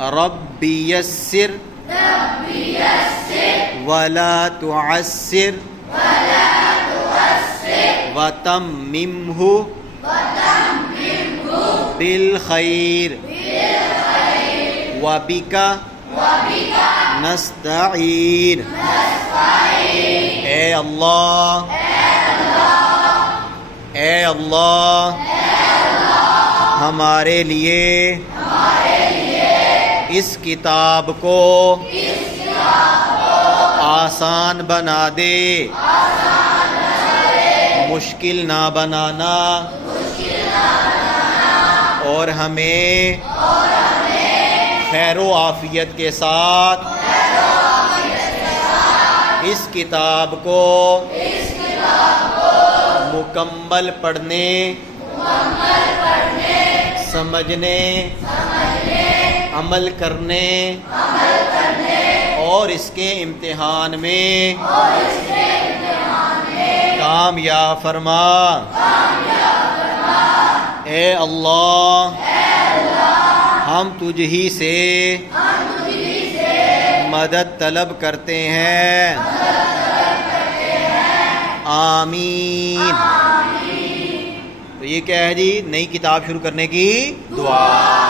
رب یسر ولا تعسر وتممہ بالخیر وبک نستعین۔ اے اللہ، اے اللہ، ہمارے لیے اس کتاب کو آسان بنا دے، مشکل نہ بنانا، اور ہمیں خیر و عافیت کے ساتھ اس کتاب کو مکمل پڑھنے، سمجھنے، عمل کرنے اور اس کے امتحان میں کامیاب فرما۔ اے اللہ، ہم تجھ ہی سے مدد طلب کرتے ہیں، آمین۔ تو یہ کیا ہے جی؟ نئی کتاب شروع کرنے کی دعا۔